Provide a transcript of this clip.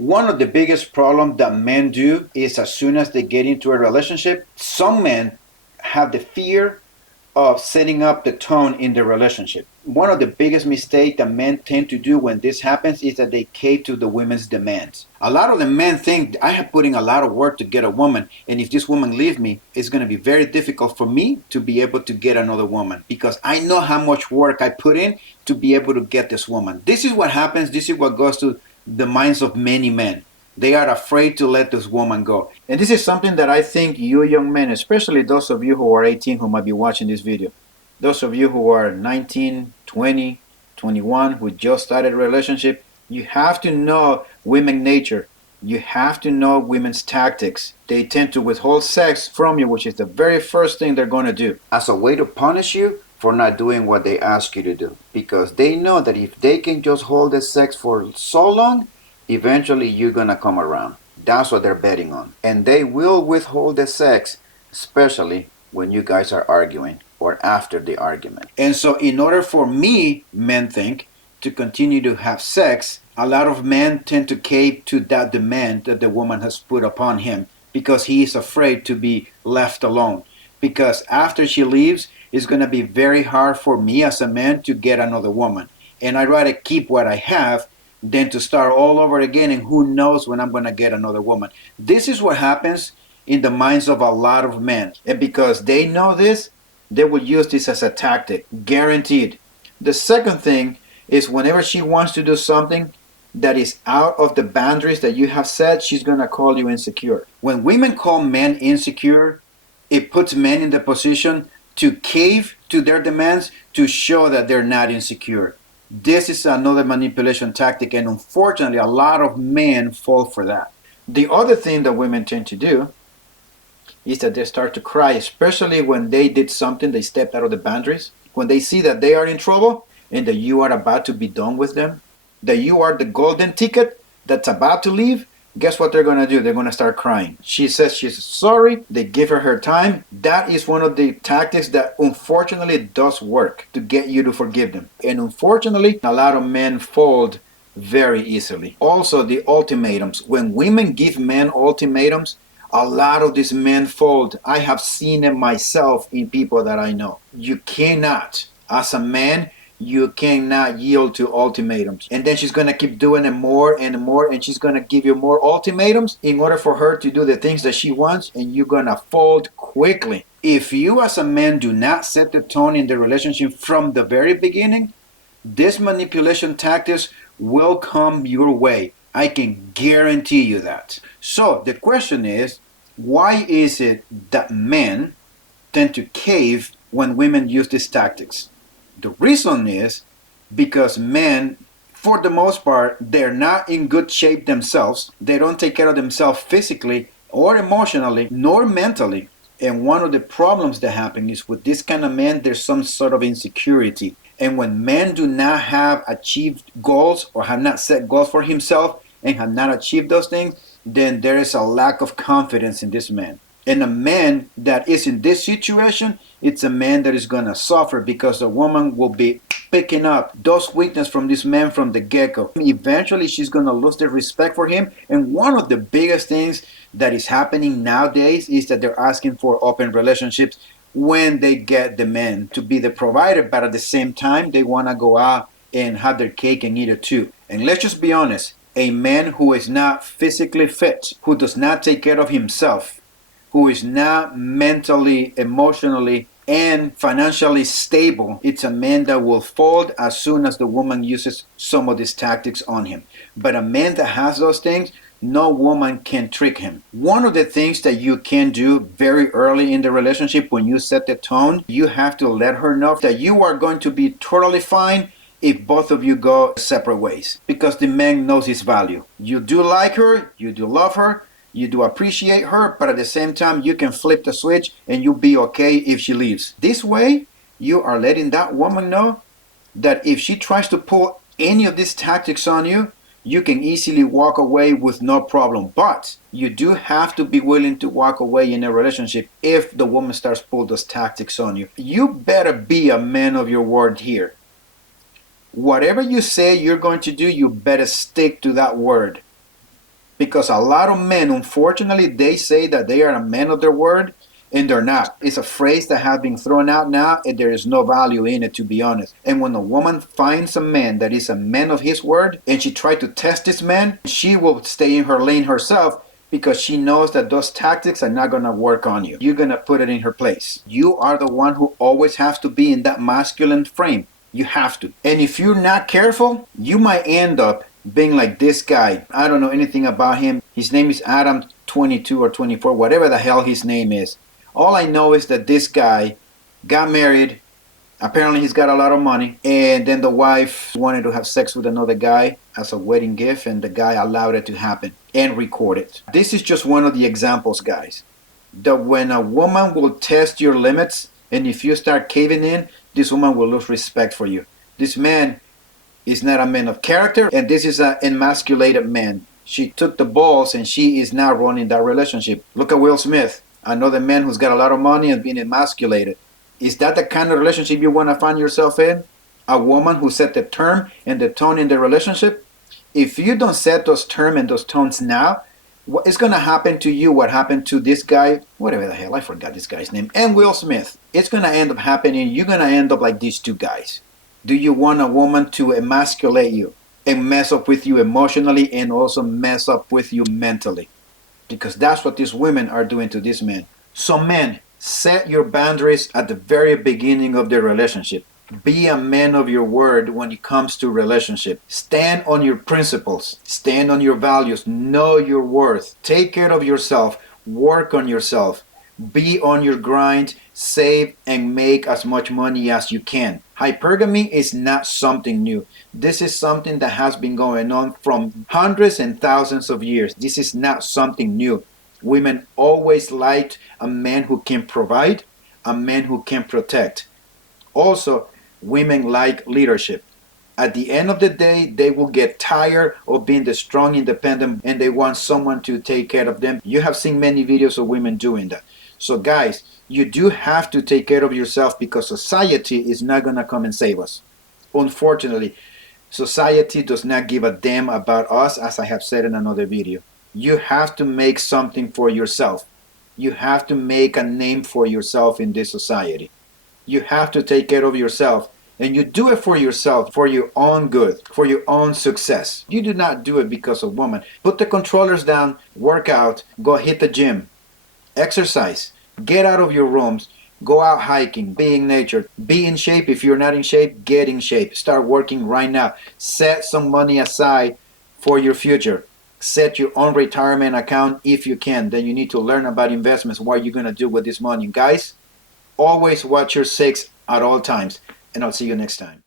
One of the biggest problems that men do is as soon as they get into a relationship, some men have the fear of setting up the tone in the relationship. One of the biggest mistakes that men tend to do when this happens is that they cave to the women's demands. A lot of the men think I have put in a lot of work to get a woman, and if this woman leaves me, it's going to be very difficult for me to be able to get another woman because I know how much work I put in to be able to get this woman. This is what happens. This is what goes to the minds of many men. They are afraid to let this woman go. And this is something that I think you young men, especially those of you who are 18 who might be watching this video, those of you who are 19, 20, 21, who just started a relationship, you have to know women nature. You have to know women's tactics. They tend to withhold sex from you, which is the very first thing they're going to do, as a way to punish you for not doing what they ask you to do. Because they know that if they can just hold the sex for so long, eventually you're gonna come around. That's what they're betting on. And they will withhold the sex, especially when you guys are arguing or after the argument. And so in order for me, men think, to continue to have sex, a lot of men tend to cave to that demand that the woman has put upon him because he is afraid to be left alone. Because after she leaves, it's gonna be very hard for me as a man to get another woman. And I'd rather keep what I have than to start all over again, and who knows when I'm going to get another woman. This is what happens in the minds of a lot of men. And because they know this, they will use this as a tactic, guaranteed. The second thing is whenever she wants to do something that is out of the boundaries that you have set, she's going to call you insecure. When women call men insecure, it puts men in the position to cave to their demands to show that they're not insecure. This is another manipulation tactic, and unfortunately, a lot of men fall for that. The other thing that women tend to do is that they start to cry, especially when they did something, they stepped out of the boundaries. When they see that they are in trouble and that you are about to be done with them, that you are the golden ticket that's about to leave, guess what they're going to do? They're going to start crying. She says she's sorry. They give her time. That is one of the tactics that unfortunately does work to get you to forgive them. And unfortunately, a lot of men fold very easily. Also, the ultimatums. When women give men ultimatums, a lot of these men fold. I have seen it myself in people that I know. You cannot, as a man, you cannot yield to ultimatums. And then she's going to keep doing it more and more, and she's going to give you more ultimatums in order for her to do the things that she wants, and you're going to fold quickly. If you as a man do not set the tone in the relationship from the very beginning, this manipulation tactics will come your way. I can guarantee you that. So the question is, why is it that men tend to cave when women use these tactics? The reason is because men, for the most part, they're not in good shape themselves. They don't take care of themselves physically or emotionally nor mentally. And one of the problems that happen is with this kind of men, there's some sort of insecurity. And when men do not have achieved goals or have not set goals for himself and have not achieved those things, then there is a lack of confidence in this man. And a man that is in this situation, it's a man that is going to suffer because the woman will be picking up those weaknesses from this man from the get-go. Eventually, she's going to lose the respect for him. And one of the biggest things that is happening nowadays is that they're asking for open relationships when they get the man to be the provider, but at the same time, they want to go out and have their cake and eat it too. And let's just be honest, a man who is not physically fit, who does not take care of himself, who is not mentally, emotionally, and financially stable, it's a man that will fold as soon as the woman uses some of these tactics on him. But a man that has those things, no woman can trick him. One of the things that you can do very early in the relationship when you set the tone, you have to let her know that you are going to be totally fine if both of you go separate ways, because the man knows his value. You do like her, you do love her, you do appreciate her, but at the same time, you can flip the switch and you'll be okay if she leaves. This way, you are letting that woman know that if she tries to pull any of these tactics on you, you can easily walk away with no problem. But you do have to be willing to walk away in a relationship if the woman starts pulling those tactics on you. You better be a man of your word here. Whatever you say you're going to do, you better stick to that word. Because a lot of men, unfortunately, they say that they are a man of their word, and they're not. It's a phrase that has been thrown out now, and there is no value in it, to be honest. And when a woman finds a man that is a man of his word, and she tries to test this man, she will stay in her lane herself, because she knows that those tactics are not going to work on you. You're going to put it in her place. You are the one who always has to be in that masculine frame. You have to. And if you're not careful, you might end up being like this guy. I don't know anything about him. His name is Adam 22 or 24, whatever the hell his name is. All I know is that this guy got married. Apparently he's got a lot of money, and then the wife wanted to have sex with another guy as a wedding gift, and the guy allowed it to happen and record it. This is just one of the examples, guys, that when a woman will test your limits, and if you start caving in, this woman will lose respect for you. This man is not a man of character, and this is an emasculated man. She took the balls, and she is now running that relationship. Look at Will Smith, another man who's got a lot of money and being emasculated. Is that the kind of relationship you want to find yourself in? A woman who set the term and the tone in the relationship? If you don't set those terms and those tones now, what is going to happen to you? What happened to this guy? Whatever the hell, I forgot this guy's name. And Will Smith. It's going to end up happening. You're going to end up like these two guys. Do you want a woman to emasculate you and mess up with you emotionally and also mess up with you mentally? Because that's what these women are doing to this man. So men, set your boundaries at the very beginning of the relationship. Be a man of your word when it comes to relationship. Stand on your principles. Stand on your values. Know your worth. Take care of yourself. Work on yourself. Be on your grind. Save and make as much money as you can. Hypergamy is not something new. This is something that has been going on from hundreds and thousands of years. This is not something new. Women always liked a man who can provide, a man who can protect. Also, women like leadership. At the end of the day, they will get tired of being the strong, independent, and they want someone to take care of them. You have seen many videos of women doing that. So guys, you do have to take care of yourself, because society is not going to come and save us. Unfortunately, society does not give a damn about us, as I have said in another video. You have to make something for yourself. You have to make a name for yourself in this society. You have to take care of yourself, and you do it for yourself, for your own good, for your own success. You do not do it because of women. Put the controllers down, work out, go hit the gym, exercise, get out of your rooms, go out hiking, be in nature, be in shape. If you're not in shape, get in shape. Start working right now. Set some money aside for your future. Set your own retirement account if you can. Then you need to learn about investments, what you're going to do with this money. Guys, always watch your six at all times, and I'll see you next time.